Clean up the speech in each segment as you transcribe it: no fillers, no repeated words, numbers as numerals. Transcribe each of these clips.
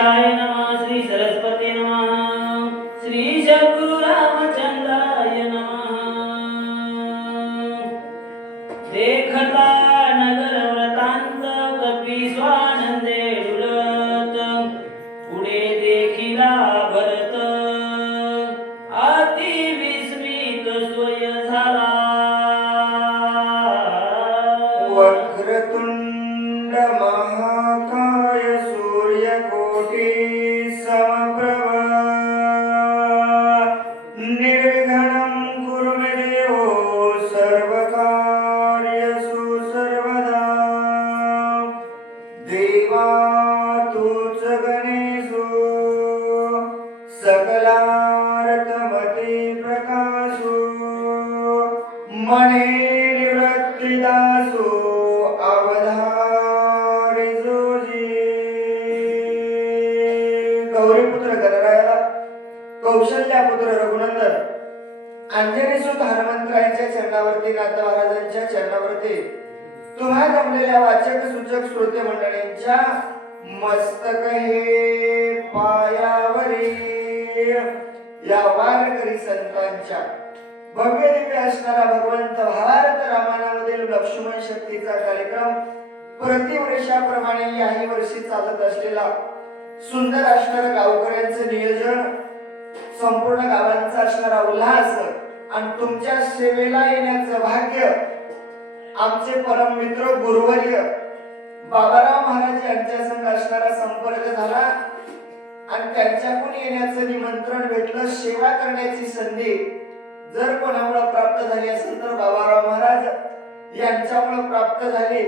गणेशाय नमः, श्री सरस्वती नमः, श्री सद्गुरु रामचंद्राय नमः। देखता नगर व्रतांत कपी स्वानंदे डुलत, पुढे देखिला भरत अति विस्मित सोय झाला। वक्रतुंड महाकाय सूर्यकोटि समप्रभ निर्विघ्नं कुरु मे देवो सर्वकार्येषु सर्वदा। देवा तूच गणेशो सकलार्थमते प्रकाशो मने निवृत्तिदासो अवधारी जोजी। गौरीपुत्र गणरायाला कौशल्यापुत्र रघुनंदन अंजनीसुत हनुमंतरायांच्या चरणावरती, नाथ महाराजांच्या चरणावरती, तुम्हा जमलेल्या वाचक सूचक श्रोते मंडळींच्या मस्तक हे पायावरी या वारकरी संतांच्या भव्य दिव्य असणारा भगवंत भारत रामायणामधील लक्ष्मण शक्तीचा कार्यक्रम प्रतिवर्षाप्रमाणे याही वर्षी चालत असलेला सुंदर असणारं गावकऱ्यांचं नियोजन, संपूर्ण गावांचा असणारा उल्हास आणि तुमच्या सेवेला येण्याचं भाग्य आमचे परम मित्र गुरुवर्य बाबाराव महाराज यांच्या संग असणारा संपर्क झाला आणि त्यांच्याकडून येण्याचं निमंत्रण भेटलं। सेवा करण्याची संधी जर कोणामुळे प्राप्त झाली असेल तर बाबाराव महाराज यांच्यामुळे प्राप्त झाली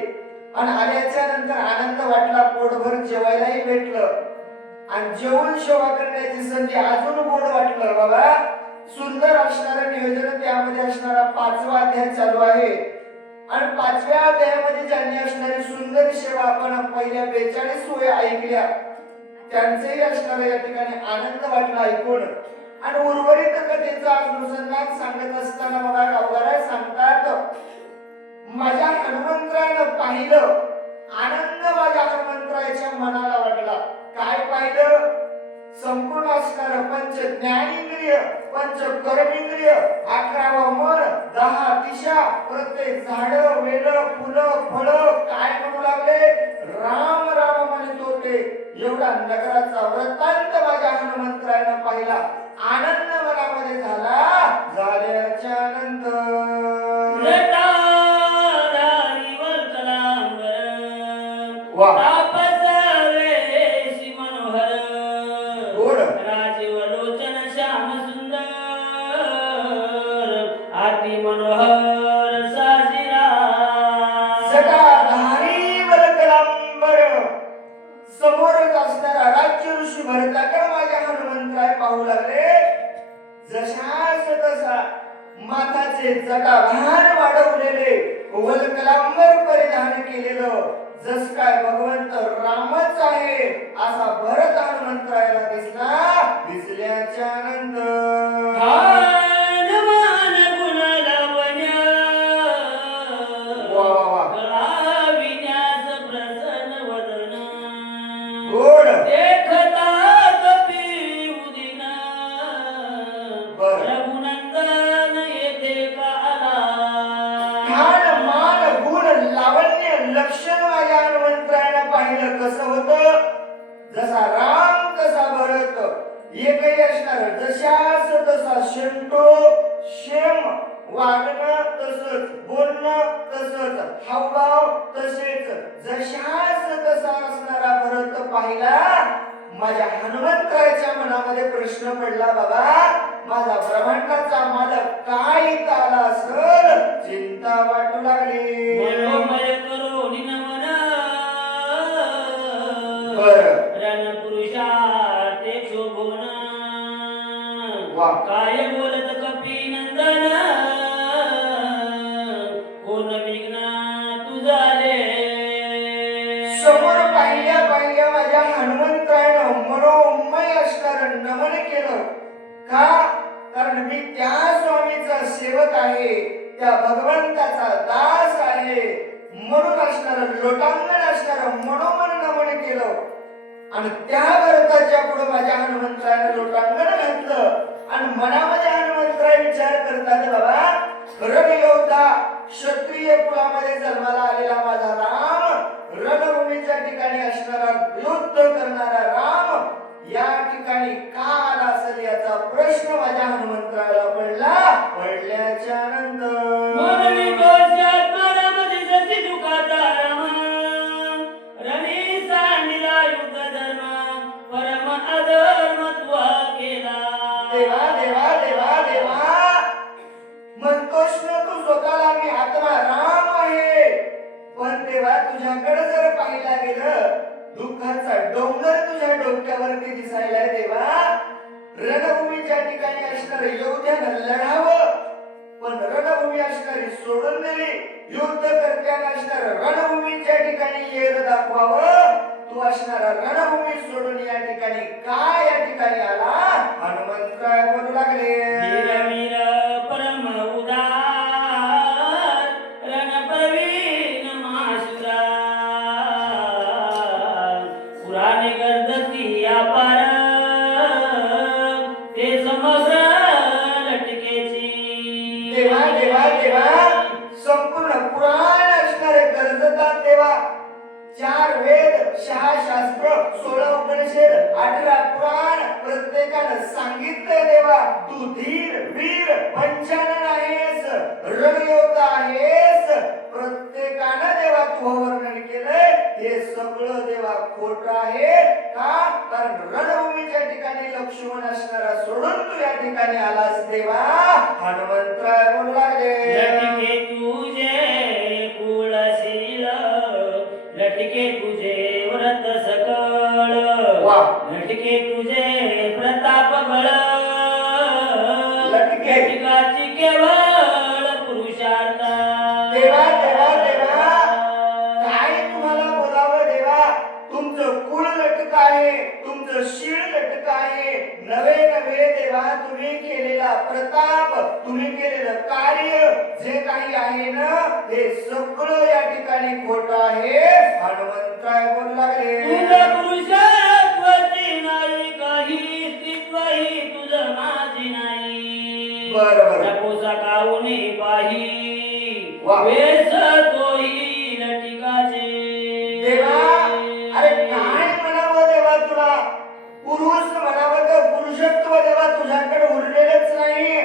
आणि आल्याच्या नंतर आनंद वाटला, पोटभर जेवायलाही भेटलं आणि जेवून सेवा करण्याची संधी अजून गोड वाटलं। बाबा सुंदर असणारं नियोजन, त्यामध्ये असणारा 5वा अध्याय चालू आहे आणि 5व्या अध्यायामध्ये ज्यांनी असणारी सुंदर सेवा आपण पहिल्या 42 ओळी ऐकल्या त्यांचेही असणारा या ठिकाणी आनंद वाटला ऐकून आणि उर्वरित कथेचं अनुसंधान सांगत असताना बघा गावकऱ्या सांगतात, माझ्या हनुमंतरानं पाहिलं, आनंद माझ्या हनुमंतराच्या मनाला वाटला। काय पाहिलं? संपूर्ण असणारं पंच ज्ञानेंद्रिय, पंच कर्मेंद्रिय, 11वा मन, 10 दिशा, प्रत्येक झाड, वेल, फुलं, फळं काय म्हणू लागले? राम राम म्हणत होते। एवढा नगराचा वृत्तांत माझ्या हनुमंतरानं पाहिला, आनंद मनामध्ये झाला। झाल्याच्या नंतर वाह मनोहर साजिरा जटाधारी वरकलांबर समोरच असणारा राज्य ऋषी भरताकडे माझ्या हनुमंतराय पाहू लागले। जशास तसा माथाचे जटाभार वाढवलेले, वलकलांबर परिधान केलेलं, जस काय भगवंत रामच आहे असा भरत हनुमंतरायाला दिसला। दिसल्याच्या नंतर कसं होतं? जसा राम तसा भरत, एकही असणार, जशास तसा शेमटो शेम, वागणं तसंच, बोलणं तसंच, हावभाव तसेच, जशास तसा असणारा भरत पाहिला। माझ्या हनुमंतराच्या मनामध्ये प्रश्न पडला, बाबा माझा ब्रह्मांडाचा मालक काय इथं आला असेल? चिंता वाटू लागली। रणपुरुषार्थे शोभून काय बोलत कपी नंदन, कोण विघ्न तुझाले। समोर पाहिल्या पाहिल्या माझ्या हनुमंतरानं मनोमय असणारं नमन केलं। का? कारण मी त्या स्वामीचा सेवक आहे, त्या भगवंताचा दास आहे, म्हणून असणारं लोटांगण असणारं मनोमन नमन केलं आणि त्या भरताच्या पुढे माझ्या हनुमंतराने लोटांगण घातलं आणि मनामध्ये हनुमंतराय विचार करतात, बाबा रणयोद्धा क्षत्रिय कुळामध्ये जन्माला आलेला माझा राम, रणभूमीच्या ठिकाणी असणारा युद्ध करणारा राम या ठिकाणी का आला असेल याचा प्रश्न माझ्या हनुमंतराला पडला. पडल्याच्या नंतर देवा देवा देवा देवा म्हणतोस ना तू स्वतःला मी आत्मा राम आहे, पण देवा तुझ्याकडे जर पाहिला गेलं दुःखाचा डोंगर तुझ्या डोक्यावरती दिसायला देवा. रणभूमीच्या ठिकाणी असणारे योद्ध्यानं लढावं पण रणभूमी असणारी सोडून दिली, युद्ध करताना असणार रणभूमीच्या ठिकाणी येर दाखवावं. तू असणारा रणभूमी सोडून या ठिकाणी काय या ठिकाणी आला. हनुमंतराय बोलू लागले, परम उदार रणप्रवीण महासुरा पुराणे गर्दती अपार ते समग्र लटकेची. देवा देवा देवा संपूर्ण पुराण असणारे गर्जतात देवा. 4 वेद, 6 शास्त्र, 16 उपनिषद, 18 पुराण प्रत्येकानं सांगितलंय देवा. तू धीर वीर पंचानन आहेस, रणयोद्धा आहेस. प्रत्येकानं देवा तू वर्णन केलंय. हे सगळं देवा खोटं आहे का? कारण रणभूमीच्या ठिकाणी लक्ष्मण असणारा सोडून तू या ठिकाणी आलास देवा. हनुमंतराय बोलू लागले, लटके तुझे कुळशील, लटके तुझे व्रत सकळ, लटके तुझे प्रताप बळ, लटकाची केवळ पुरुषार्थ. देवा देवा देवा काय तुम्हाला बोलावं देवा. तुमचं कुळ लटक आहे, तुमचं शीळ लटक आहे. नवे नवे देवा तुम्ही केलेला प्रताप, तुम्ही केलेलं कार्य जे काही आहे ना हे सगळं या ठिकाणी खोटं आहे. हनुमंतराय बोलू लागले, तुझं पुरुषत्वची नाही काही, स्त्रीत्वही तुझं माझी नाही. बरोबर नकोसा काऊनी पाही, वाह. वेस तोही लटिकाचे. देवा अरे काय म्हणावं देवा तुला. पुरुष म्हणावं तर पुरुषत्व देवा तुझ्याकडे उरलेलंच नाही.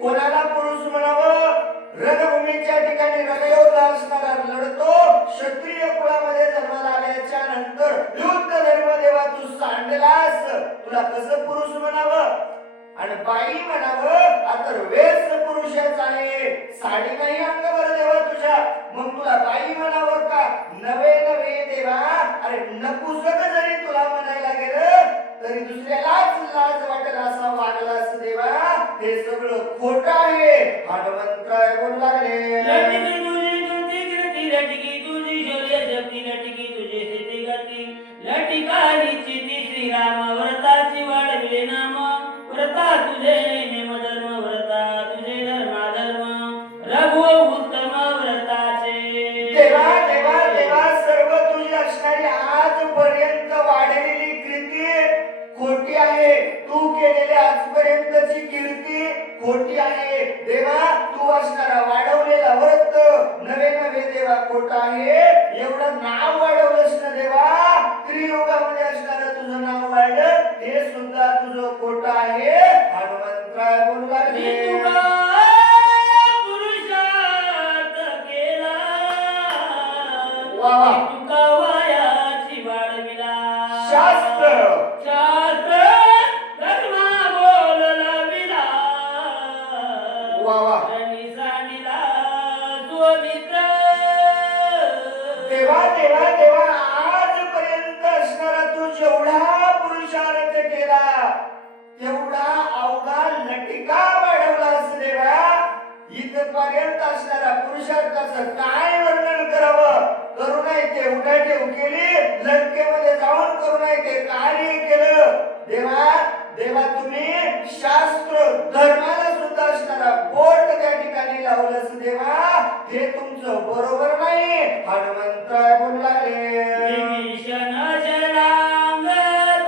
कोणाला पुरुष म्हणावं. रणभूमीच्या ठिकाणी रणयोद्धा असणारा लढतो. क्षत्रिय कुळामध्ये जन्माला आल्याच्या नंतर युद्ध धर्म देवा तू सांडलास. तुला कसं पुरुष म्हणावं. आणि बाई म्हणावं आता वेश पुरुषाच आहे, साडी नाही अंगावर देवा तुझ्या, मग तुला बाई म्हणावं का. नवे नवे देवा अरे नपुसक जरी तुला म्हणायला गेलं तरी दुसऱ्यालाच लाज वाटेल असा वागलास देवा. हे सगळं खोटं आहे. हनुमंतराय बोलू लागले, लटकी तुझी तुझी कीर्ती, लटकी तुझी शौर्य शक्ती, लटकी तुझी स्थिती गती, लटिकानी चिती श्रीराम व्रताची वाढविले नाम. व्रता तुझे नेमधर्म, व्रता तुझे धर्माधर्म, रघु उत्तम व्रताचे. देवा देवा देवा सर्व तुझी असणारी आजपर्यंत वाढलेली कीर्ती खोटी आहे. तू केलेली आजपर्यंतची कीर्ती खोटी आहे. देवा तू असणारा वाढवलेला व्रत नवे नवे देवा खोट आहे. एवढं नाव वाढवलंस ना देवा, त्रियुगामध्ये असणारं तुझं नाव वाढलं हे सुद्धा तुझं खोट आहे. हनुमंतराय बोलू लागले, पुरुषार्थ केला, वा वा. तुका वयाची वाढविला, शास्त्र शास्त्र धर्म बोलला विला, वा वा. निसानिला स्वमित्र. देवा देवा देवा आजपर्यंत असणारा तू जेवढा पुरुषार्थ केला तेवढा अवघा लटिका वाढवलास देवा. इथपर्यंत असणारा पुरुषार्थाचं काय वर्णन करावं. करू नाही ते उठाठेव केली, लटकेमध्ये जाऊन करू नाही ते कार्य केलं. देवा देवा तुम्ही शास्त्र धर्माला सुद्धा असणारा बोट त्या ठिकाणी लावलंस देवा. हे तुमचं बरोबर नाही. हनुमंतराय बोलू लागले, विभीषण शरणागत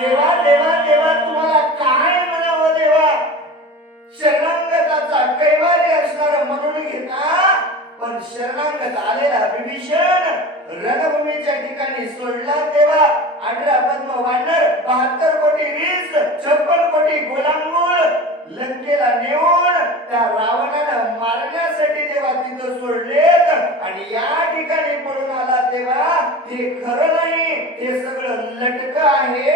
देवा देवा देवा तुम्हाला काय म्हणावं देवा. शरणागताचा कैवारी असणार म्हणून घेता, पण शरणागत आलेला विभीषण रणभूमीच्या ठिकाणी सोडला तेव्हा 18 पद्म वानर 72 कोटी वीस 56 कोटी गोलांगूळ लंकेला नेऊन त्या रावणाला मारण्यासाठी तेव्हा तिथं सोडलेत. आणि या ठिकाणी पळून आला तेव्हा हे खरं नाही, हे सगळं लटक आहे.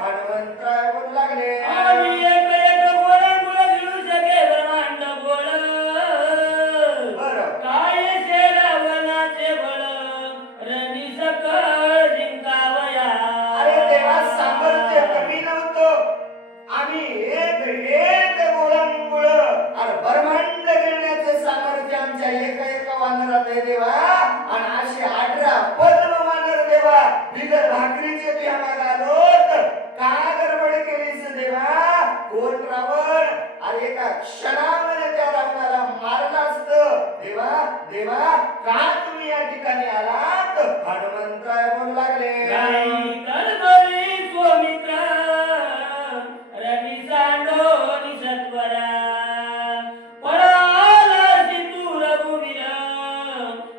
हनुमंतराय बोलू लागले, आम्ही एक एक गोलांगुळ घेऊ सके ब्रह्मांड गोळ. बरं काय शेला वनाचे बळ रणी सकळ जिंकावया. अरे देवा सामर्थ्य कमी नव्हतं. आम्ही एक एक गोलांगुळ आणि ब्रह्मांड घेण्याचं सामर्थ्य आमच्या एका वानरात आहे देवा. आणि असे 18 पद्म वानर देवा बिगर भाकरीचे तुझ्या मागे आलोत. का गडबड केलीस देवा. कोण रावण अरे एका क्षणामध्ये त्या रावणाला मारलं असतं. देवा देवा का तुम्ही या ठिकाणी आलात. हनुमंतराय बोलू लागले, गाई तळमळी स्वमित्र रवी सांडोनी सत्वरा. पळाला सिंधू रघुवीर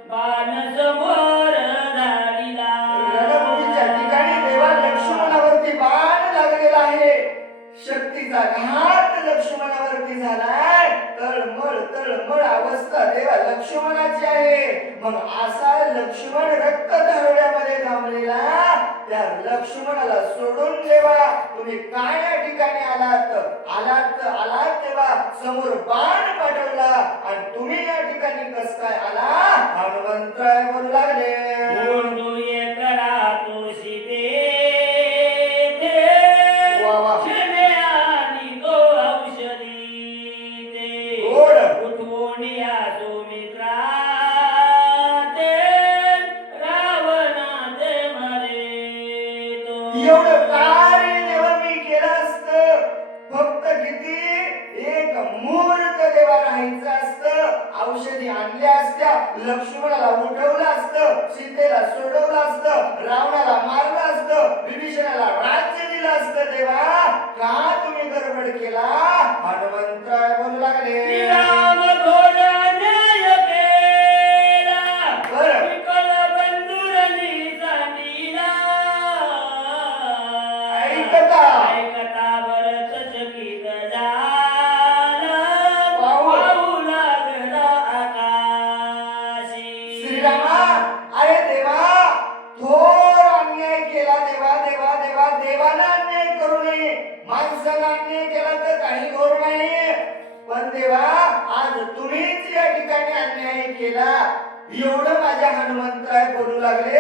बाण समोर धाडिला. रणभूमीच्या ठिकाणी देवा लक्ष्मणावरती बाण लागलेला आहे. शक्तीचा घात लक्ष्मणावरती झालाय. तळमळ अवस्था देवा लक्ष्मणाची आहे. मग असा लक्ष्मण रक्त धारड्यामध्ये थांबलेला त्या लक्ष्मणाला सोडून देवा तुम्ही काय या ठिकाणी आलात तेव्हा समोर बाण पाठवला आणि तुम्ही या ठिकाणी कस काय आला. हनुमंतराय बोलू लागले, बोलू एक करा तो सीते वा वा क्षमे आणि तो औषधी ते. गोड उठवून या सुमित्रा ते रावणा ते मरे तो. एवढं कार्य देवा मी केलं असतं. फक्त किती एक मुहूर्त देवा राहायचं असतं. औषधी आणल्या असत्या, लक्ष्मणाला उठवलं असतं, सीतेला सोडवलं असतं, रावणाला मारलं असतं, विभीषणाला राज्य दिलं असतं. देवा का तुम्ही गडबड केला. हनुमंतराय बोलू लागले, श्रीराम घोर अन्याय केला. बरं विकल बंधुरनी सांडिला. ऐकता ऐकता भरत चकित झाला. पाहू. पाहू लागला आकाशी. श्रीरामा अरे देवा थोर अन्याय केला. देवा देवा देवा देवाला अन्याय करू नये. माणसाला अन्याय केला तर काही घोर नाही. पण देवा आज तुम्हीच या ठिकाणी अन्याय केला. एवढं माझ्या हनुमंतराय बोलू लागले.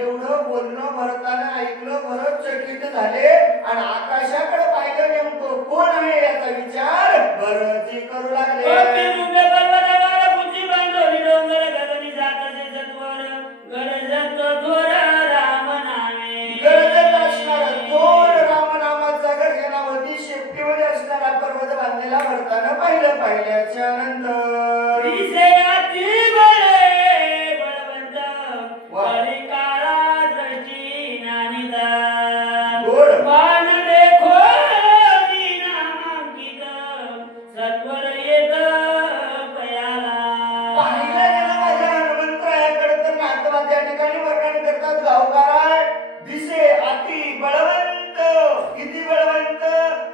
एवढं बोलणं भरताना ऐकलं. भरत चकित झाले आणि आकाशाकडे पाहिलं. नेमकं कोण आहे याचा विचार भरतजी करू लागले. कपिरुंड पर्वतावर पुंजी बांधोनी डोंगर गगनी जातसे सत्वर. गरजत थोर राम नामे. गरजत असणारा थोर रामनामाचा गगनावरती शेपटीमध्ये असणारा पर्वत बांधलेला भरताना पाहिल्याच्या नंतर दिसे अति बळे बळवंत. वा. बळी काळा दृष्टी नानिदा. गोड बाण देखो नामांकित सत्वर येत पयाला. पाहिलं गेलं माझ्या हनुमंतरायाकडे तर नातवा त्या ठिकाणी वर्णन करतात. गावकार आहे. दिसे अति बळवंत. किती बळवंत.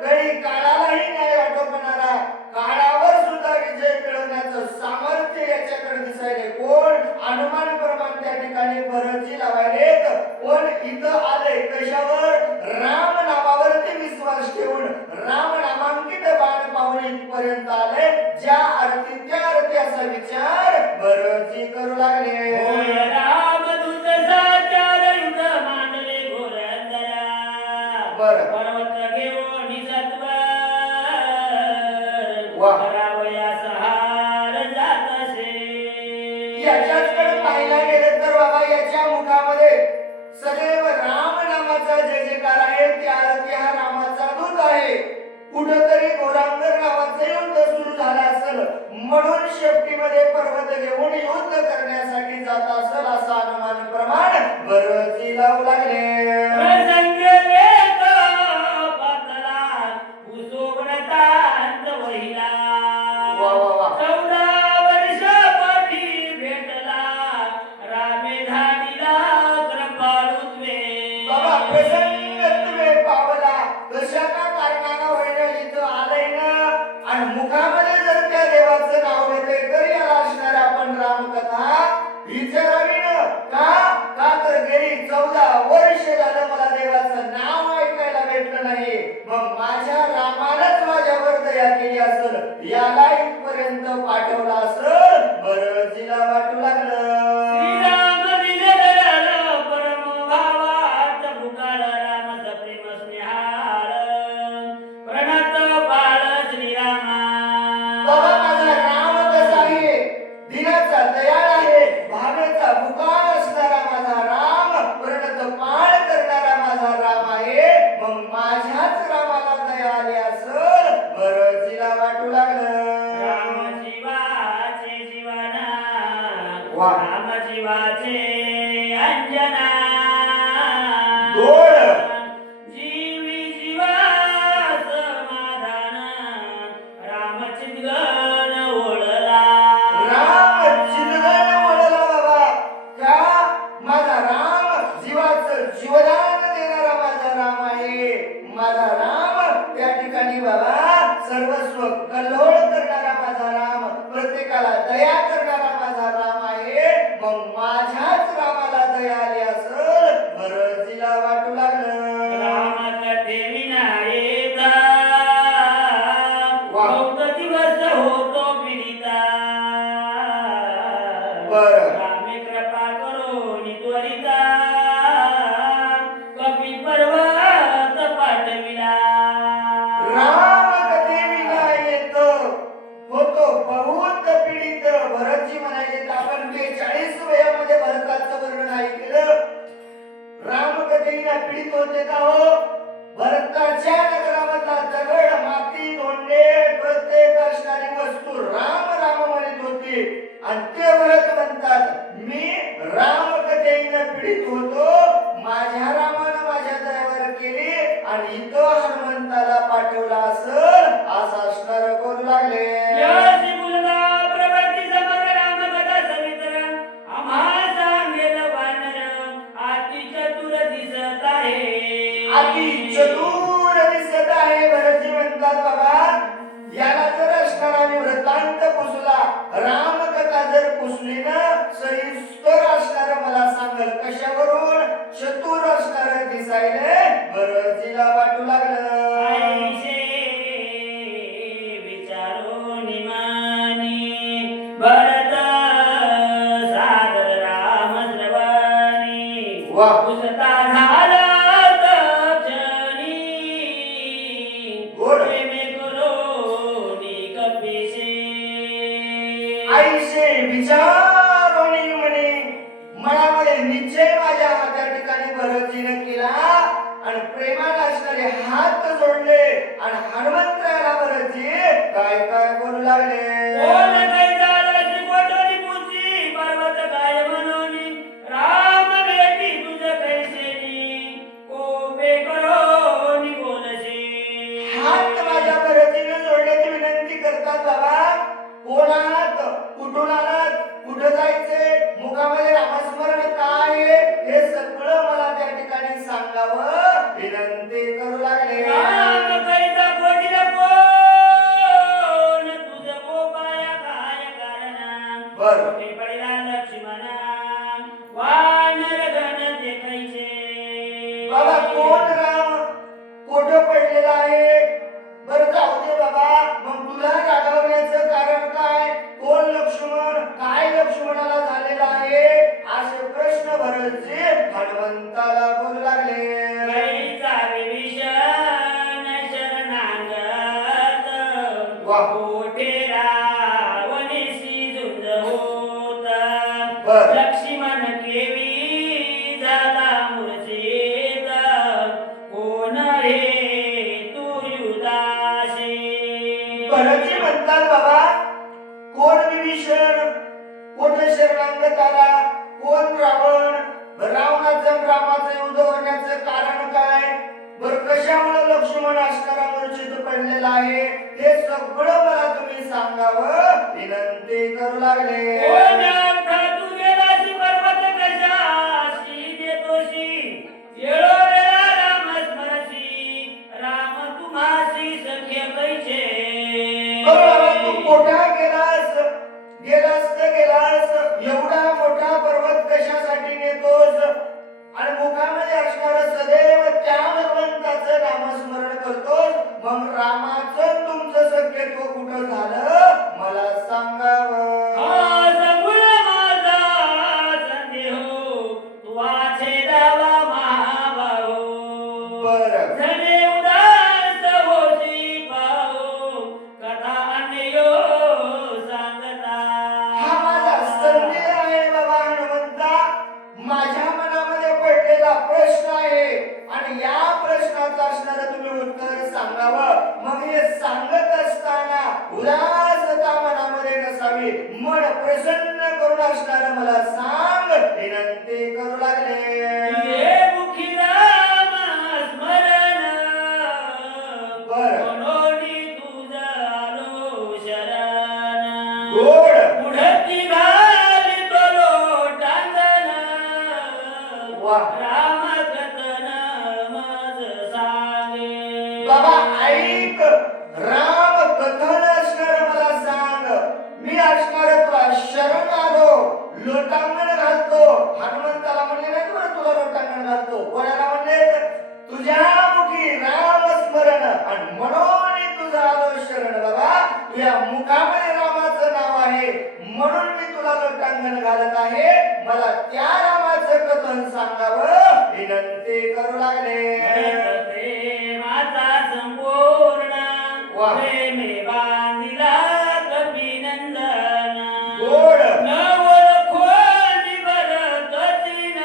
कधी काळालाही न्याय आटोपणारा. काळावर सुद्धा विजय मिळवण्याचं सामर्थ्य याच्याकडे दिसायले. कोण अनुमान प्रमाण त्या ठिकाणी भरतजी लावायलेत. पण इथं आले कशावर. राम नामावरती विश्वास ठेवून राम नामांकित बाण पाहून इथपर्यंत आले. ज्या अर्थी त्या अर्थी असा विचार भरतजी करू लागले. होय रामदूत साचार युध मांडले घोर अंधरा. बरं पर्वत घेऊन सत्वर. वा. करावया सहार जात असे. याच्याकडे पाहायला गेलं तर बाबा याच्या मुखामध्ये सदैव राम नामाचा जय जयकार आहे. त्या अर्थी हा रामाचा दूत आहे. कुठंतरी घोरांगर नावाचं युद्ध सुरू झालं असेल म्हणून शेपटीमध्ये पर्वत घेऊन युद्ध करण्यासाठी जात असेल असं अनुमान प्रमाण भरतजी लावू लागले. प्रसंग वेद बाबा प्रसंग तुम्ही पावला कशा का कारणानं होईना इथं आलंय ना आणि मुखामध्ये जर त्या देवाचं नाव घेतोय तरी याला असणार आपण रामकथा विचारावी ना का तर गेली 14 वर्ष झालं मला देवाचं नाव ऐकायला भेटलं नाही मग माझ्या रामानंच माझ्यावर दया केली असेल याला इथपर्यंत पाठवला असेल बरं जिला वाटू लागलं श्रीराम दिनदयाळ परम भावात मुकाळ रामच प्रेम स्नेहाळ प्रणत बाळ श्रीरामा बाबा माझा राम कसा आहे दिनाचा दयाळ आहे भावेचा मुकाळ असणारा माझा राम प्रणत पाळ करणारा माझा राम आहे मग माझ्याच रामाला दया आली असेल बरं जिला वाटू लागलं राम जीवाचे जीवना वा. राम जीवाचे अंजना गोड. जीवी जीवा समाधान राम चिंतन ओळला राम चिंतन वळला बाबा का माझा राम जीवाचं जीवदान देणारा माझा राम आहे माझा राम त्या ठिकाणी बाबा सर्वस्व कल्लोळ करणारा माझा राम प्रत्येकाला दया करणारा माझा राम आहे मग माझ्याच रामाला दया आली असेल बरं जिला वाटू लागलं रामकथे विना येता वा. बहुत दिवस होतो पीडिता बरं. रामे कृपा करो त्वरिता कपी पर्वत पाठविला राम कथेविना येत होतो बहुत पीडित भरतजी म्हणाले तर आपण 42 वयामध्ये भरताचं वर्णन ऐकलं राम कथेविना पीडित होते का हो भरताच्या नगरामधला दगड माती धोंडे प्रत्येक असणारी वस्तू राम राम म्हणत होती आणि ते भरत म्हणतात मी राम कथेविना पीडित होतो माझ्या रामानं माझ्या दयावर केली आणि इथं हनुमंताला पाठवला असेल असं असणार करू लागले यशी मुलगा प्रवृत्ती समग्र रामकथा सवितरण आम्हा सांगेल वानर अति चतुर दिसत आहे अति चतुर दिसत आहे भरतजी म्हणतात बाबा याला जर असणारा मी वृत्तांत पुसला रामकथा जर पुसली ना सविस्तर असणार मला सांगल कशावरून चतुर असणार दिसायले भरतजीला वाटू लागलं ऐसे विचारो निमानी भरत सादर राम श्रवणी वा. पुसता झाला तक्षणी गोड. प्रेमे करोनी कपिशे आईशे विचारोनी म्हणे मनामध्ये निश्चय माझ्या त्या ठिकाणी भरतजीने केला आणि प्रेमाला असणारे हात जोडले आणि हनुमंतराला भरतजी काय काय बोलू लागले कोण काही झालं शिकवटोनी पुसी पर्वत काय म्हणोनी राम भेटी तुझ कैसेनी कोपे करोनी बोलशी हात माझ्या भरतीने जोडण्याची विनंती करतात बाबा कोण आहात कुठून आलात कुठं जायचे मुखामध्ये रामस्मरण काय आहे हे सगळं मला त्या ठिकाणी सांगावं विनंती करू लागले राम कैसा कोटीला कोण तुझ गोपाया काय कारण बरं. कोठे पडला लक्ष्मणा वानर गण ते कैसे बाबा कोण राम कुठं पडलेला आहे बरं जाऊ दे बाबा मग तुला रागवण्याचं कारण काय कोण लक्ष्मण काय लक्ष्मणाला झालेला आहे असे प्रश्न भरतजी हनुमंताला बोलू लागले कैसा विभीषण शरणागत वा. कोठे रावणेशी झुंज होत बरं. लक्ष्मण केवी झाला मूर्छित कोण हे तू युदाशी भरतजी म्हणतात बाबा कोण विभीषण कोण शरणागत आला कोण रावण रावणाचं आणि रामाचं युद्ध होण्याचं कारण काय बरं कशामुळे लक्ष्मण असणारा मूर्छित पडलेला आहे हे सगळं मला तुम्ही सांगावं विनंती करू लागले कोण अर्थ तू गेलाशी पर्वत कशाशी देतोशी येळो बर झणे उदास होशी पाहो कथा अन्यो सांगता. हा माझा संदेह आहे बाबा हनुमंता. माझ्या मनामध्ये पडलेला प्रश्न आहे आणि या प्रश्नाचं असणारं तुम्ही उत्तर सांगावं. मग हे सांगत असताना उदासता मनामध्ये नसावी, मन प्रसन्न करून असणार मला सांग विनंती करू लागले. ये मुखी राम स्मरण बरं. मनोनी तुझ आलो शरण. गोड पुढती घाली तो लोटांगण वा. राम कथन मज सांगे. बाबा ऐक, राम कथन असणार मला सांग. मी असणार तुला शरण आलो, लोटांगण घालतो. हनुमंताला म्हणले नाही बरं तुला लोटांगण घालतो. कोणाला म्हणले? तुझ्या मुखी राम स्मरण आणि मनोनी तुझा आलो शरण. बाबा तुझ्या मुखामध्ये रामाचं नाव आहे म्हणून मी तुला लोटांगण घालत आहे. मला त्या रामाचं कथन सांगावं विनंती करू लागले. प्रेमाचा संपूर्ण वा. प्रेमे बांधिला कपिनंदन. गोड न ओळखोनी भरतचिन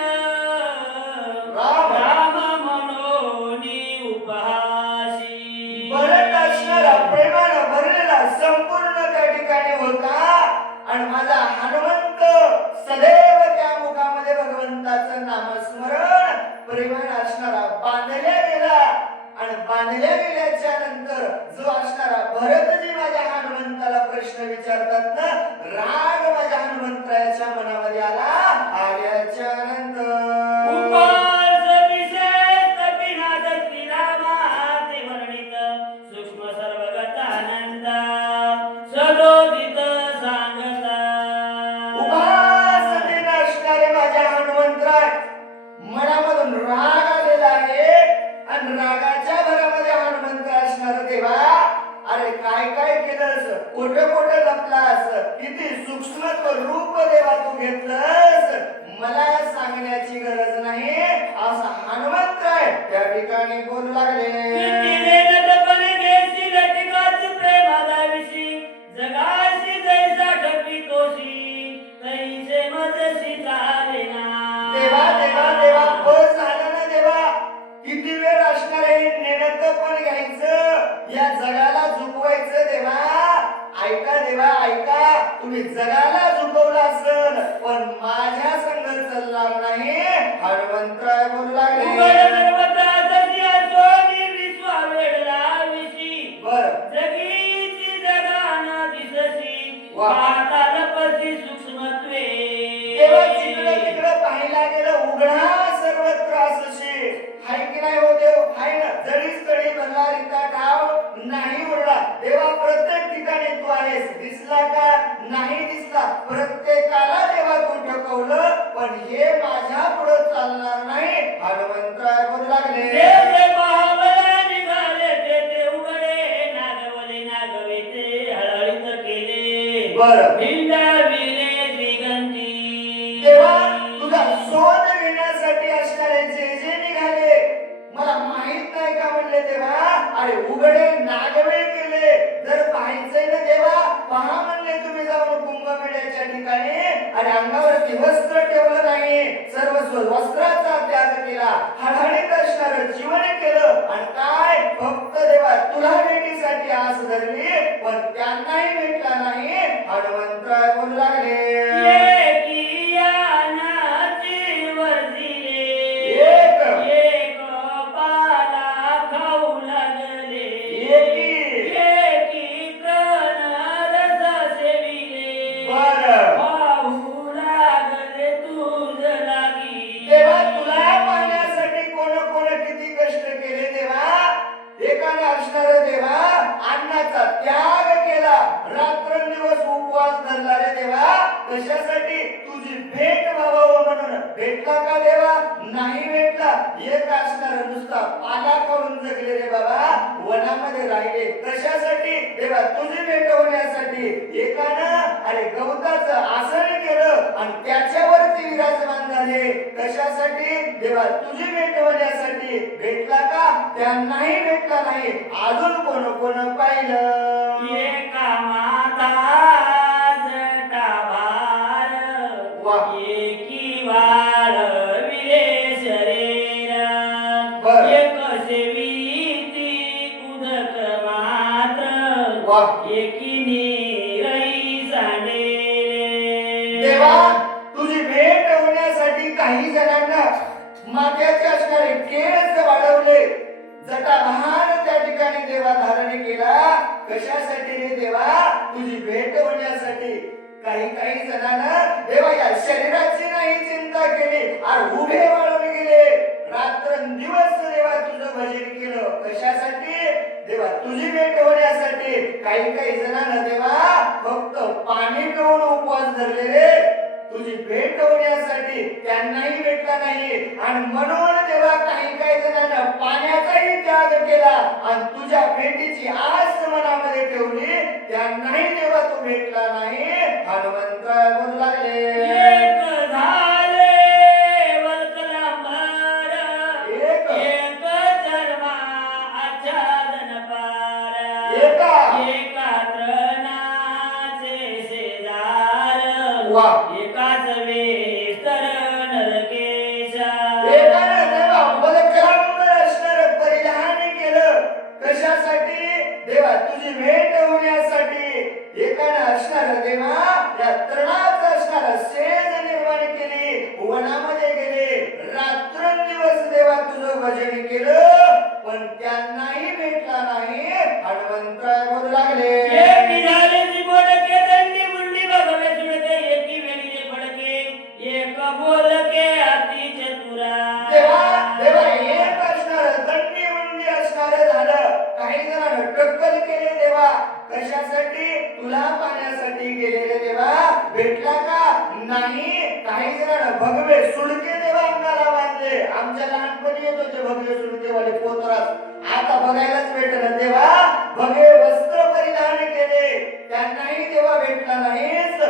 राम. राम मनोनी उपहासी. भरत असणारा प्रेमानं भरलेला संपूर्ण त्या ठिकाणी होता आणि माझा हनुमंत सदैव त्या मुखामध्ये भगवंताचं नामस्मरण प्रेमानं असणारा बांधल्या गेला. आणि बांधल्या गेल्याच्या नंतर जो असणारा भरतजी माझ्या हनुमंताला प्रश्न विचारतात ना, राग माझ्या हनुमंताच्या मनामध्ये आला. आल्याच्या नंतर उपास विशेष कपिनाथ श्रीरामा ते वर्णित सूक्ष्म सर्वगत आनंद सदोदित सांगता. उपासनेने असणारे माझ्या हनुमंतराय मनामधून राग आलेला आहे आणि रागाच्या भरामध्ये हनुमंत असणार देवा. अरे काय काय केलंस, कोठं कोठं लपलास, किती सूक्ष्म रूप देवा तू घेतलंस, मला सांगण्याची गरज नाही असा हनुमंतराय त्या ठिकाणी बोलू लागले. किती नेनतपणे घेसी लटिकाच प्रेमादाविषयी जगाशी जैसा ठपितोशी तैसे मजशी चाले ना. देवा देवा देवा बस झालं ना देवा. किती वेळ असणार आहे नेणतपण घ्यायचं, या जगाला झुकवायचं देवा. ऐका देवा ऐका, तुम्ही जगाला झुकवलं असेल पण माझ्या संग चालणार नाही. हनुमंतराय बोलू लागले. उघड सर्वत्राची असोनी विश्वा वेडला विशी बर जगीची जगाना दिसशी वा. पातालपसी सूक्ष्मत्वे. देवा जिकडे तिकडे पाहिला गेलं उघडा सर्वत्र असशी हाय की नाही हो देव? हाय ना. जडीच तडी भरला रिता ठाव नाही उरला. देवा प्रत्येक ठिकाणी तू आहेस. दिसला का? नाही दिसला. प्रत्येकाला देवा तू ठकवलं पण हे माझ्या पुढे चालणार नाही. हनुमंतराय बोलू लागले. देव जे पाहावया निघाले ते उघडे नागवले नागवे ते हळहळीत केले. बरं हिंडाविले दिगंती. देवा तुझा शोध घेण्यासाठी असणारे जे जे निघाले मला माहित नाही का म्हणले देवा. अरे उघडे नागवे केले. जर पाहायचंय ना देवा पहा म्हणले तुम्ही जाऊन कुंभमेळ्याच्या ठिकाणी आणि अंगावरती वस्त्र ठेवलं नाही, सर्वस्व वस्त्राचा त्याग केला, हळहळीत असणारं जीवन केलं आणि काय फक्त देवा तुला भेटीसाठी आस धरली पण त्यांनाही भेटला नाही. हनुमंतराय बोलू लागले. देवा तुला पाहण्यासाठी कोण कोण किती कष्ट केले देवा. एकाने असणार देवा अन्नाचा त्याग केला, रात्रंदिवस उपवास धरला रे देवा. कशासाठी? तुझी भेट व्हावं म्हणून. भेटला का देवा? नाही भेटला. एक असणार नुसता पाला खाऊन जगले रे बाबा, वनामध्ये राहिले. कशासाठी? देवा तुझी भेट होण्यासाठी. एकानं अरे गवताचं आसन केलं आणि त्याच्यावरती विराजमान झाले. कशासाठी? देवा तुझी भेट होण्यासाठी. भेटला का? त्यांनाही भेटला नाही. अजून कोण कोण पाहिलं? एका माता जटाभार वा. एकी वाळविले शरीर बर. एक सेविती उदक मात्र वा. एकी निरई सांडेले. देवा तुझी भेट होण्यासाठी काही जणांना माथ्याचे असणारे केस वाढवले, जटाभार त्या ठिकाणी देवा धारण केला. कशासाठी रे देवा? तुझी भेट होण्यासाठी. काही जणांना देवा या शरीराची नाही चिंता केली, आणि उभे वाळून गेले, रात्रंदिवस देवा तुझं भजन केलं. कशासाठी? देवा तुझी भेट होण्यासाठी. काही जणांना देवा फक्त पाणी पिऊन उपवास धरलेले, तुझी भेट होण्यासाठी. त्यांनाही भेटला नाही. आणि म्हणून देवा काही जणांना पाण्याचाही त्याग केला, आणि तुझ्या भेटीची आस मनामध्ये ठेवली, त्यांनाही देवा तू भेटला नाही. हनुमंत बोलू लागले, एक झाले वल्कलांबर, एक जन्मा आच्छादन पार, एका एका तृणाचे शेजार, वा. एकाच वेस्तर नरकेशा. एकानं देवा वल्कलांबर असणारं परिधान केलं. कशासाठी? देवा तुझी भेट होण्यासाठी. एकानं असणारं देवा या तृणाचं असणारं सेज निर्माण केली, वनामध्ये गेले, रात्रंदिवस देवा तुझं भजन केलं, पण त्यांनाही भेटला नाही. हनुमंत बोलू लागले, एकी झाले त्रिपुरके दंडी मुंडी बघवे सुडके, एकी वेळी फडके, एक बोलके अति चतुरा. देवा एक असणारं दंडी मुंडी असणारं झालं. काही जणांना टक्कल केले देवा. कशासाठी? तुला पाण्यासाठी गेलेले देवा. भेटला का? नाही. काही जणांना भगवे सुडके देवा अंगाला बांधले. आमच्या लहानपणी येत होते भगवे सुडकेवाले पोतरास, आता बघायलाच भेटलं. देवा भगवे वस्त्र परिधान केले, त्यांनाही देवा भेटला नाहीच.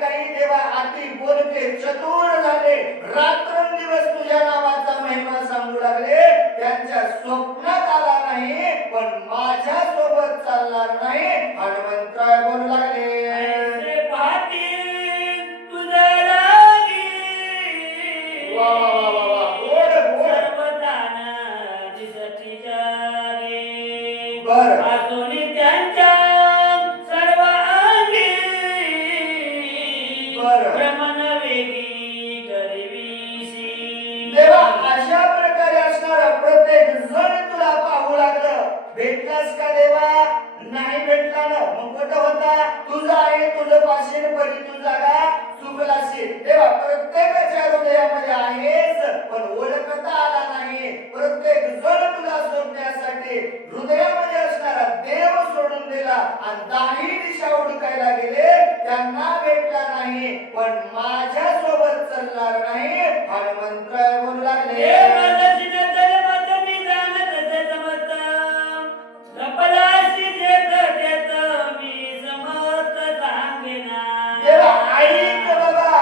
काही देवा अति बोलके चतुर झाले, रात्रंदिवस तुझ्या नावाचा महिमा सांगू लागले. त्यांच्या स्वप्नात आला नाही, पण माझ्या सोबत चालणार नाही. हनुमंतराय बोलू लागले, ऐसे पाटील तुझं लागी, वा वा वा वा वा. गोड गोड. सर्वतान दिसती जागे, बर. आसोनी त्यांच्या सर्व अंगी, बर. भ्रमण वेगी गरिबीशी. देवा अशा प्रकारे असणारा प्रत्येक जण तुला पाहू लागलं. भेटलास का देवा? नाही भेटला ना. मग कुठं होता? तुझा आहे, तुझं पाशीन परी तू जागा चुकलाशी. देवा प्रत्येकाच्या हृदयामध्ये आहेस, पण ओळखता आला नाही. प्रत्येक जण तुला शोधण्यासाठी हृदयामध्ये असणारा देव सोडून दिला, आणि 10 दिशा हुडकायला गेले, त्यांना भेटला नाही, पण माझ्या सोबत चालणार नाही. हनुमंतराय बोलू लागले, हे माझं सिद्ध मत मी जाणत असे समजत, लपलाशी जेत जेत मी समजत सांगेना. देवा ऐक बाबा,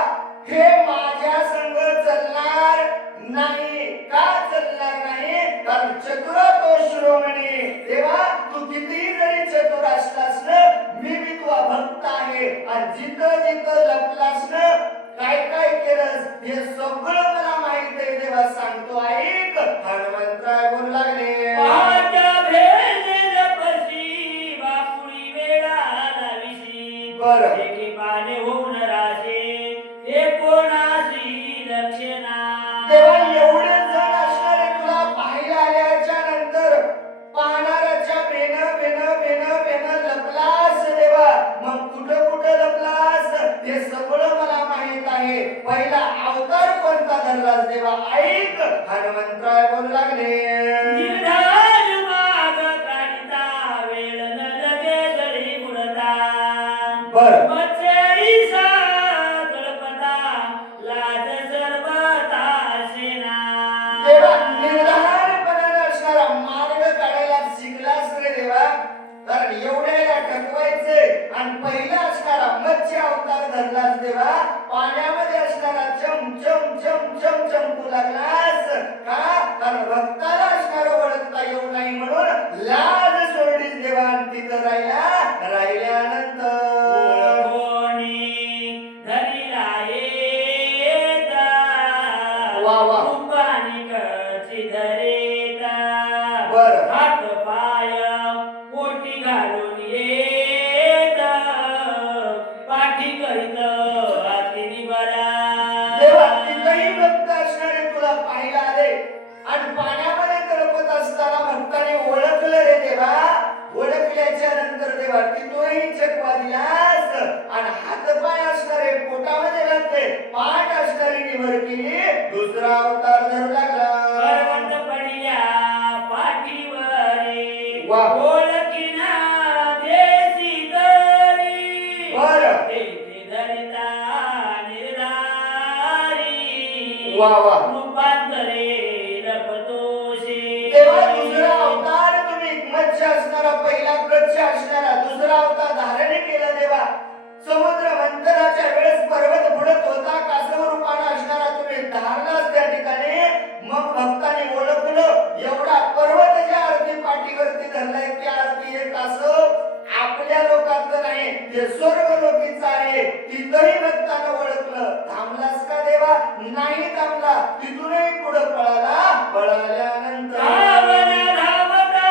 हे माझ्या संग चालणार नाही. का चालणार नाही? कारण चतुर तो शिरोमणी. देवा तू कितीही जरी चतुर असलास ना, मी बी तुझा भक्त आहे, आणि जिथं लपलास ना, काय केलंस हे सगळं मला माहित आहे. देवा सांगतो ऐक. हनुमंतराय बोलू लागले, पाहत्या भेटेल पशी बापुळी वेळा लाविशी. बरं. एके पाने होऊन रासे हे कोणाशी लक्षणा. तेव्हा एवढे जण असणारे तुला पाहायला आल्याच्या नंतर पाहणाऱ्याच्या बेन लपलास देवा. मग कुठं लपलास हे सगळं मला माहित आहे. पहिला अवतार कोणता धरलास देवा? ऐक. हनुमंतराय बोलू लागले, देवा तिथूनही चकवा दिलास आणि हातपाय असणारे पोटामध्ये घातले पाठ असणारी निवड केली दुसरा अवतार धरू लागला पर्वत पडल्या पाठीवरी वा. ओळखीना देशी तरी बरं. तेथे धरिता निर्धारी वा वा. रूपांतरे लपतोषे तेव्हा दुसरा अवतार तुम्ही मत्स्य असणारा पहिला गच्छ असणारा दुसरा अवतार धारण केला देवा समुद्र मंथनाच्या वेळेस पर्वत बुडत होता कासव रूपाने असणारा तुम्ही धारलाच त्या ठिकाणी मग भक्तांनी ओळखलं एवढा पर्वत ज्या अर्थी पाठीवरती धरलाय त्या अर्थी हे कासव आपल्या लोकांचं नाही हे स्वर्ग लोकीचं आहे तिथंही भक्तानं ओळखलं थांबलास का देवा नाही थांबला तिथूनही पुढे पळाला पळाल्यानंतर धावता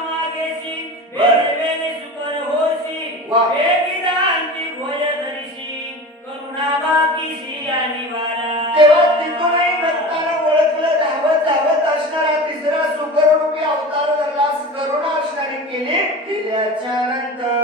मागेशी वेगवेगळे सुकर होशी वा. वेगिदांची भोज धरिशी करुणा बाकीशी आणि वारा तेव्हा तिथूनही भक्तानं ओळखलं धावत धावत असणारा तिसरा सुखरूपी अवतार धरलास करुणा असणारी केल्याच्या नंतर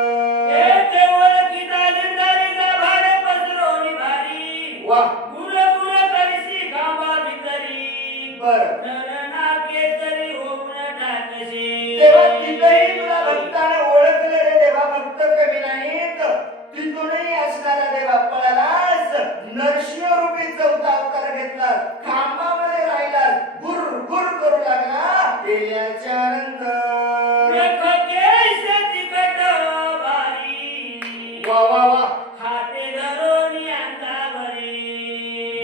येथे ओळखीता जिंदारीचा भार पसरवली भारी वा. गुर गुर करशी खांबा भितरी बरं नरना केसरी होऊन टाकशी तेव्हा तिथेही तुला भक्तानं ओळखलं रे देवा भक्त कमी नाहीत तिथूनही असणारा देवा पळालास नरसिंह रूपी चौथा अवतार घेतला खांबामध्ये राहिला गुर गुर करू लागला गेल्याच्या नंतर देख केश तिकट भारी वा वा वा हाते धरोनी अंगावरी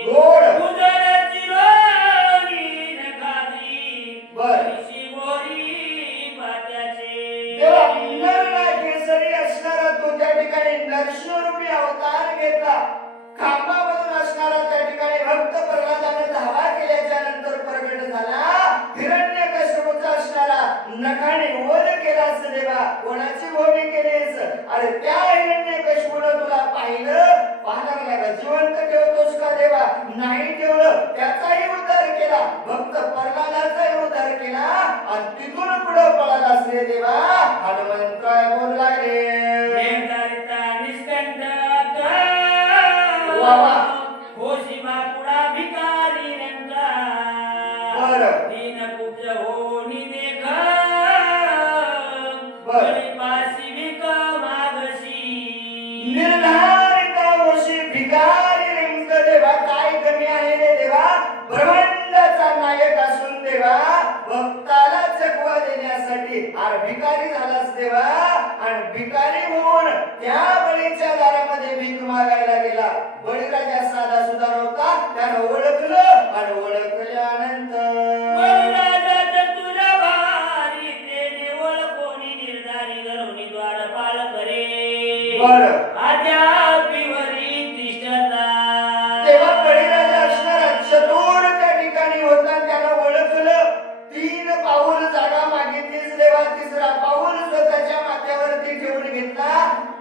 गोड उदर चिरोनी नखादी बर ऋषी गोरी पात्याचे तेव्हा नरना केसरी असणारा तो त्या ठिकाणी नरसिंहरूपी अवतार घेतला खांबामधून असणारा त्या ठिकाणी भक्त प्रल्हादाने धावा केल्याच्या नंतर प्रगट झाला हिरण्यकश्यपूचा असणारा नखाने वध केलास देवा कोणाची भूमी केलीस अरे त्या हिरण्यकश्यपूनं तुला पाहिलं पाहणार लागा जिवंत ठेवतोस का देवा नाही ठेवलं त्याचाही उद्धार केला भक्त प्रल्हादाचाही उद्धार केला आणि तिथून पुढे पळालास रे देवा हनुमंत काय बोलू लागले देवदारिता निष्कंठ वा वा. होशी बापुडा भिकारी रंगा बरं. दीन कुब्ज होनी देख बरं. गरीबासी भिक मागशी निर्धारिता वशी भिकारी रिंग देवा काय कमी आहे रे देवा ब्रह्मांडाचा नायक असून देवा भक्ताला चकवा देण्यासाठी आर भिकारी झालास देवा आणि भिकारी होऊन त्या बळीच्या दारामध्ये भीक मागायला गेला बळीराजा साधा सुद्धा नव्हता त्यानं ओळखलं आणि ओळखल्यानंतर बळीराजाच्या तुझ्या भारी तेने ओळखोनी निर्धारी धरुनी द्वारपाल करे बरं आद्यापिवरी तिष्ठता तेव्हा बळीराजा असणारा चतुर त्या ठिकाणी होता त्याला ओळखलं 3 पाऊल जागा मागितलीच देवा तिसरा पाऊल स्वतःच्या माथ्यावरती ठेवून घेतला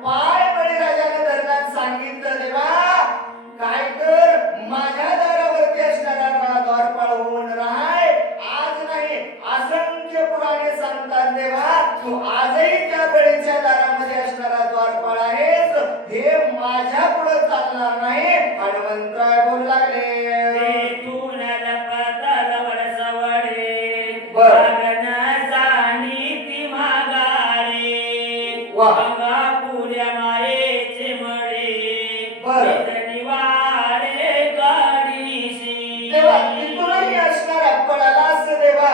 पाय बळीराजाने धरण्यात सांगितलं देवा काय कर माझ्या दारावरती असणारा द्वारपाळ होऊन राहाय आज नाही असंख्य पुराणे सांगतात देवा तू आजही त्या बळीच्या दारामध्ये असणारा द्वारपाळ आहेस हे माझ्या पुढे चालणार नाही हनुमंतराय बोलू लागले तेथून लपता वडसवडे बर. ती मागारे वा. पुऱ्या मायेचे मळे बर. निवाडे गाडीशी तेव्हा तिथूनही असणारा पळालास देवा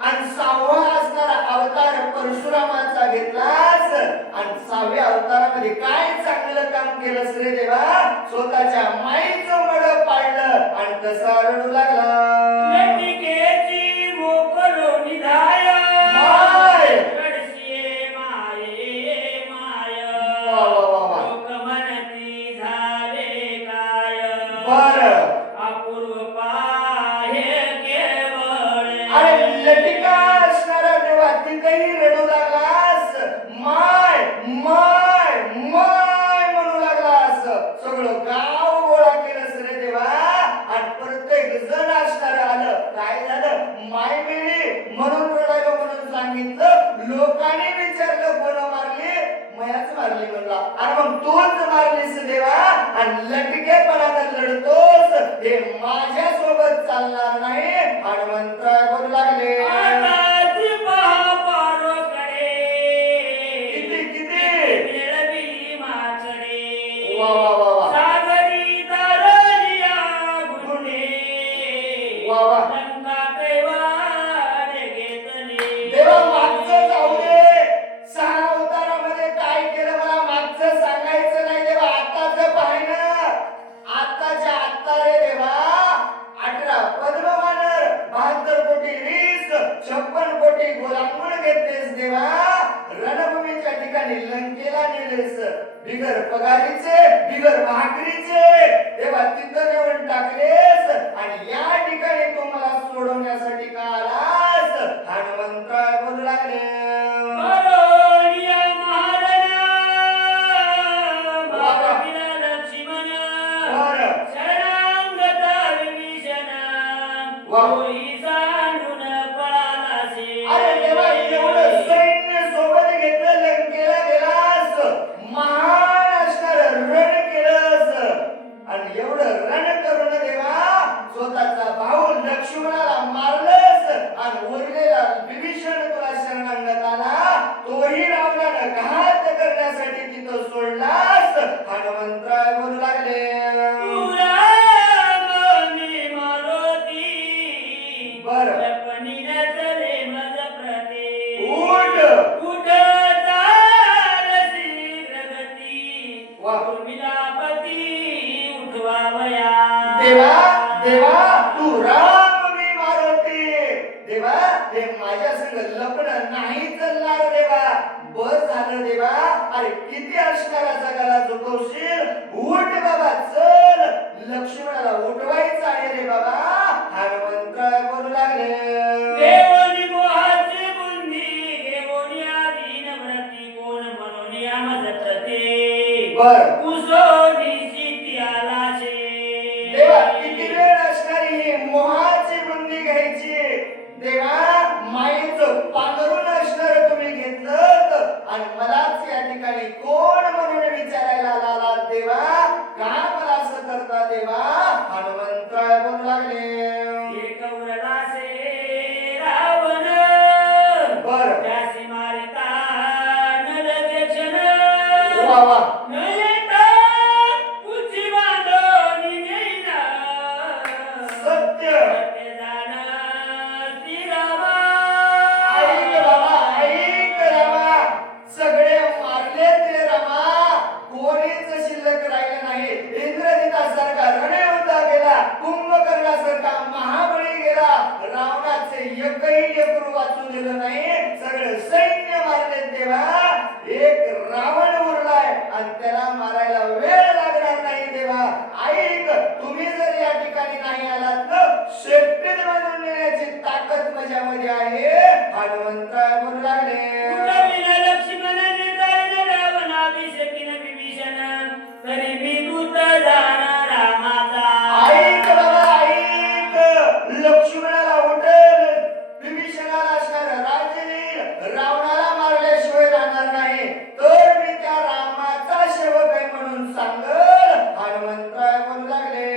आणि 6वा असणारा अवतार परशुरामाचा घेतलास आणि 6व्या अवतारामध्ये काय चांगलं काम केलंस रे देवा स्वतःच्या माईचं मड पाडलं आणि कसा रडू लागला लटिकेची मोकलो निधाय माय. कडसिये माये माय वा वा वा वा. लोक म्हणती झाले काय बरं अपूर्व पाहे केवळ अरे लटिका असणारा देवा तिथेही रडू लागलास माय माय माय म्हणू लागलास सगळं गाव गोळा केलंस रे देवा आणि प्रत्येक जण असणारा आलं काय झालं माय मेली म्हणून रडायला म्हणून सांगितलं, लोकांनी विचारलं कोण मारली, मयाच मारली म्हणला. अरे मग तूच मारलीस देवा आणि लटकेपणा तर लढतोस, हे माझ्या सोबत चालणार नाही. हनुमंतराय बोलू लागले, आताची पहा पारोकडे, किती किती मिळविली माकडे. वा वा वा वा सागरी तारलिया गुंडे, वा वा. लंका कैवार घेतले. देवा मागचं जाऊ दे, 6 अवतारामध्ये काय केलं मला मागचं सांगायचं नाही देवा. आताच पाय ना, आताच्या आत्ता रे देवा. 18 पद्मवानर, 72 कोटी रीस, 56 कोटी गोलांगून घेतलेस देवा. रणभूमीच्या ठिकाणी लंकेला नेलेस, बिगर पगारीचे, बिगर भाकरीचे देवा तिथं नेऊन टाकलेस. आणि या ठिकाणी तू मला सोडवण्यासाठी का आलास? हनुमंतराय बोलू लागले, करोनिया महाराणा, महावीर लक्ष्मण, बरं. शरणागता विभीषण, वा. होई सांडून पळालासे. अरे देवा एवढं सैन्य सोबत घेतलं, लंकेला गेलास, महान असणारं रण केलंस. आणि एवढं रण करून देवा स्वतःचा भाऊ लक्ष्मणाला मारलंस आणि उरलेला विभीषण तुला शरणागत आला, तोही रावणानं घात करण्यासाठी तिथं सोडलास. हनुमंतराय बोलू लागले, पुराणी मारुती, बरं. लपणीला चले मज प्रते. उठ. उठ चालसी प्रगती, वा. उर्मिलापती उठवावया. देवा देवा तू राम मी मारुती. देवा हे माझ्या संग लपणं नाही चालणार देवा. बस झालं देवा. अरे किती असणारा जगाला झुकवशील. उठ बाबा चल, लक्ष्मणाला उठवायचं आहे रे बाबा. हनुमंतराय बोलू लागले, देवनी मोहाची बुंदी, घेऊन आदीन व्रती, कोण म्हणून यामज प्रते. बर. कुसोनी शिती आलाशे. देवा किती वेळ असणारी ही मोहाची बुंदी घ्यायची. देवा माईचं पांघरून असणार तुम्ही घेतलं आणि मलाच या ठिकाणी कोण म्हणून विचारायला आला देवा. का मला असं करता देवा? हनुमंतराय बोलू लागले, एक उरलासे रावण, बर. त्यासी मारिता नरदेक्षण. वा वा. नयता उची बांधणी नेईना, सत्य. सत्य जाण श्रीरामा. ऐक बाबा ऐक रामा, सगळे मारलेत रे रामा, कोणीच शिल्लक राहिलं नाही. इंद्रजितासारखा रणयोद्धा गेला, कुंभकर्णासारखा महाबळी गेला, रावणाचे एकही लेकरू वाचून दिलं नाही. सगळं सैन्य मारलेत देवा. एक रावण उरलाय आणि त्याला मारायला वेळ लागणार नाही देवा. ऐक, तुम्ही जर या ठिकाणी नाही आलात तर शेपटीत बांधून नेण्याची ताकद माझ्यामध्ये आहे. हनुमंतराय बोलू लागले, उठविला लक्ष्मण निर्धारित रावणाभिषेकीन विभीषण, तरी मी दूत जाणार रामाचा. ऐक बाबा ऐक, लक्ष्मणाला उठेल, विभीषणाला असणार राज्य देईल, रावणाला मारल्याशिवाय राहणार नाही. तर मी त्या रामाचा सेवक आहे म्हणून सांगल. हनुमंतराय बोलू लागले,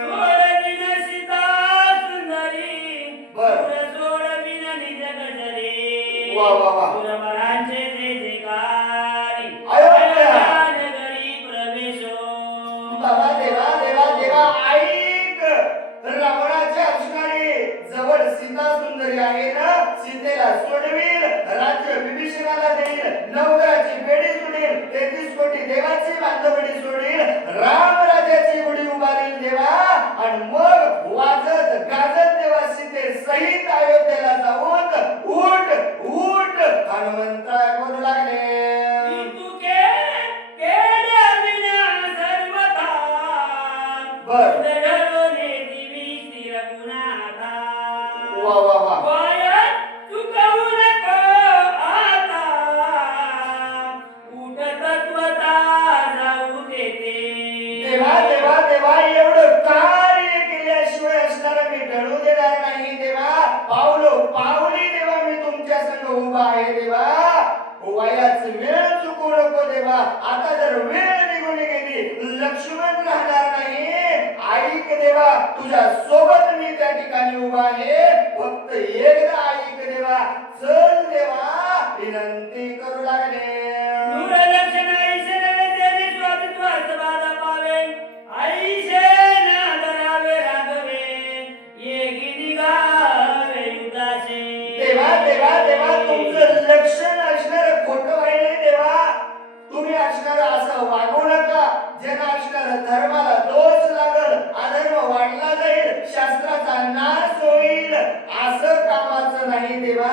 सोडविन सीता सुंदरी, बर. सोडविन निज गजरे. वा वा वा. पुरवरांचे जे जयकारी, अयोध्या नगरी प्रवेशो. बाबा देवा देवा देवा ऐक, रावणाच्या असणारी जवळ सीता सुंदरी आहे ना, सीतेला सोडवील, राज्य विभीषणाला देईल, नवघराची बेडी सोडील, 33 कोटी देवाची बांधवडी सोडील, राम राजाची गुढी उभारील देवा. आणि मग वाजत गाजत देवा सीते सहित अयोध्येला जाऊन उठ उठ. हनुमंतराय बोलू लागले, तुके केल्या विना सर्वथा, बर. उदरवणे दिवी स्थिर गुणाथा. वा वा वा. वाया चुकवू नको आता, उठ तत्वता जाऊ देते. देवा देवा देवा एवढं कार्य केल्याशिवाय असणारा मी ढळू देणार नाही देवा. पावलो पावली देवा उभा आहे देवा. वयाच वेळ चुकू नको देवा. आता जर वेळ निघून गेली, लक्ष्मण राहणार नाही. ऐक देवा, तुझ्या सोबत मी त्या ठिकाणी उभा आहे. फक्त एकदा ऐक देवा. चल देवा, विनंती करू लागले. दूरदर्शन आईशे नैवेद्याने स्वामित्वास बाधा पावे. आईशे नादरावे राघवे. येगी निघावे युद्धाचे. देवा देवा देवा, तुमचं लक्षण असणार खोटं व्हायला देवा. तुम्ही असणार असं वागू नका. ज्यांना असणार धर्माला दोष लागल, अधर्म वाढला जाईल, शास्त्राचा नाश होईल, असं कामाचं नाही देवा.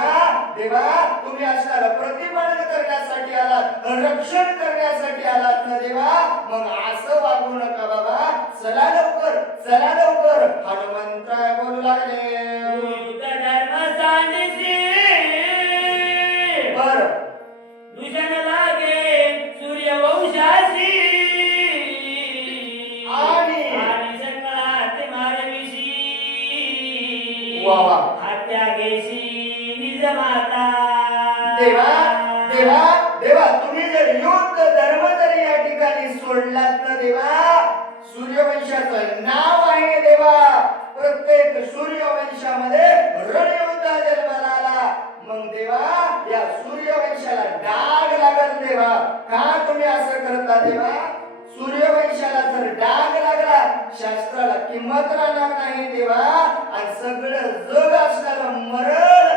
देवा, तुम्ही असणार प्रतिपादन करण्यासाठी आलात, रक्षण करण्यासाठी आलात ना देवा. मग असं वागू नका बाबा. चला लवकर, चला लवकर. हनुमंतराय बोलू लागले. युद्ध धर्म सांगितले. बर दूषण लागे सूर्यवंशासी. आणि सकळात मारविशी. वा वा. हत्या घेशी निज माता. देवा देवा देवा, तुम्ही जर युद्ध धर्म जरी या ठिकाणी सोडलात ना देवा, सूर्यवंशाचं नाव आहे देवा. प्रत्येक सूर्यवंशामध्ये रणयुद्ध जन्माला आला. मग देवा, या सूर्यवंशाला डाग लागल देवा. का तुम्ही असं करता देवा? सूर्यवंशाला जर डाग लागला, शास्त्राला किंमत राहणार नाही देवा. आणि सगळं जग असणारं मरण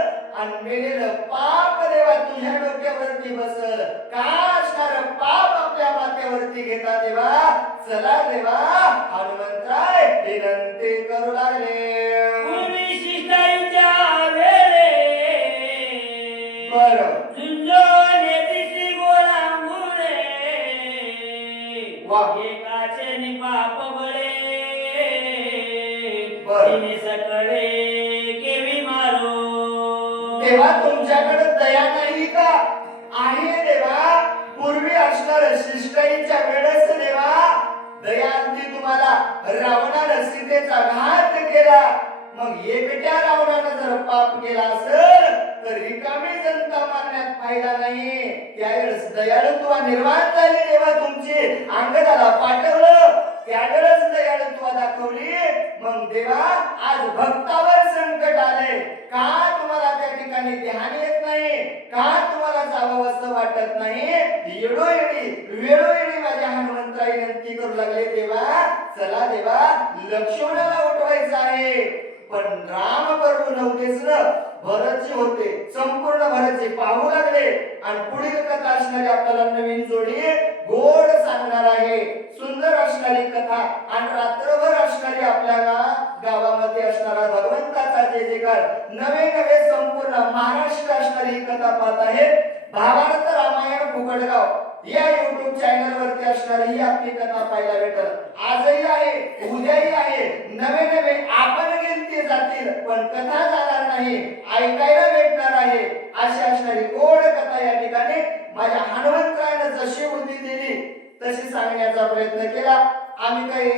आणि मेलेलं पाप देवा तुझ्या डोक्यावरती बसल. का असणारं पाप आपल्या माथ्यावरती घेता देवा. चला देवा, हनुमंतराय विनंती करू लागले. पूर्वी शिष्टाईच्या वेळे. बरं. झुंजोने दिसी गोळांगुळे. वाह. एकाचे निपाप बळे. बरं. तिने सकळे केवी मारो. देवा, तुमच्याकडे दया नाही का? आहे देवा. पूर्वी असणार शिष्टाईच्या वेळेस देवा, दयांती तुम्हाला रावणानं सीतेचा घात केला. मग एकट्या रावणानं जर पाप केला असेल तर रिकामी जनता मारण्यात फायदा नाही. त्यावेळेस दयाळुत्व निर्माण झाली देवा तुमची. अंगदाला पाठवलं, त्यावेळेस दयाळुत्व दाखवली. मग देवा, आज भक्तावर संकट आले. का तुम्हाला त्या ठिकाणी ध्यान येत नाही? का तुम्हाला जावंसं वाटत नाही? वेळोवेळी माझ्या हनुमंतराई विनंती करू लागले देवा. चला देवा, लक्ष्मणाला उठवायचं आहे. पण राम प्रभू नव्हतेच ना, भरतजी होते. संपूर्ण भरतजी पाहू लागले. आणि पुढील कथा असणारी आपल्याला नवीन जोडी गोड सांगणार आहे. सुंदर असणारी कथा आणि रात्रभर असणारी आपल्या गावामध्ये असणारा भगवंताचा जय जयकार, नवे नवे संपूर्ण महाराष्ट्र असणारी कथा पाहत आहे. भावार्थ रामायण फुकटगाव या YouTube चॅनल वरती असणारी ही आपली कथा पाहायला भेटल. आजही आहे, उद्याही आहे. नवे नवे आपण गेलते जातील, पण कथा जाणार नाही, ऐकायला भेटणार आहे. अशी असणारी गोड कथा या ठिकाणी माझ्या हनुमंतरायानं जशी बुद्धी दिली तशी सांगण्याचा प्रयत्न केला. आम्ही काही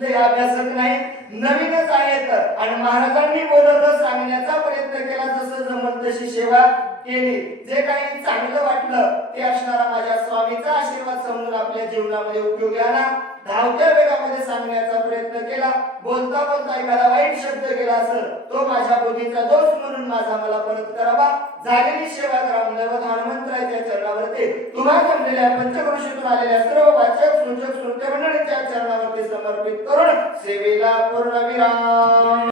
लय अभ्यासक नाही, नवीनच आहेत. आणि महाराजांनी बोलवलं, सांगण्याचा प्रयत्न केला. जसं जमल तशी सेवा केली. जे काही चांगलं वाटलं ते असणारा माझ्या स्वामीचा आशीर्वाद समजून आपल्या जीवनामध्ये उपयोगी आणा. धावत्या वेगामध्ये सांगण्याचा प्रयत्न केला. बोलता बोलता एखादा वाईट शब्द केला असेल तो माझ्या बुद्धीचा दोष म्हणून माझा मला परत करावा. झालेली सेवा रामदेव हनुमंतरायाच्या चरणावरती, तुम्हा जमलेल्या पंचक्रोशीतून आलेल्या सर्व वाचक सूचक श्रोते मंडळींच्या चरणावरती समर्पित करून सेवेला पूर्ण विराम.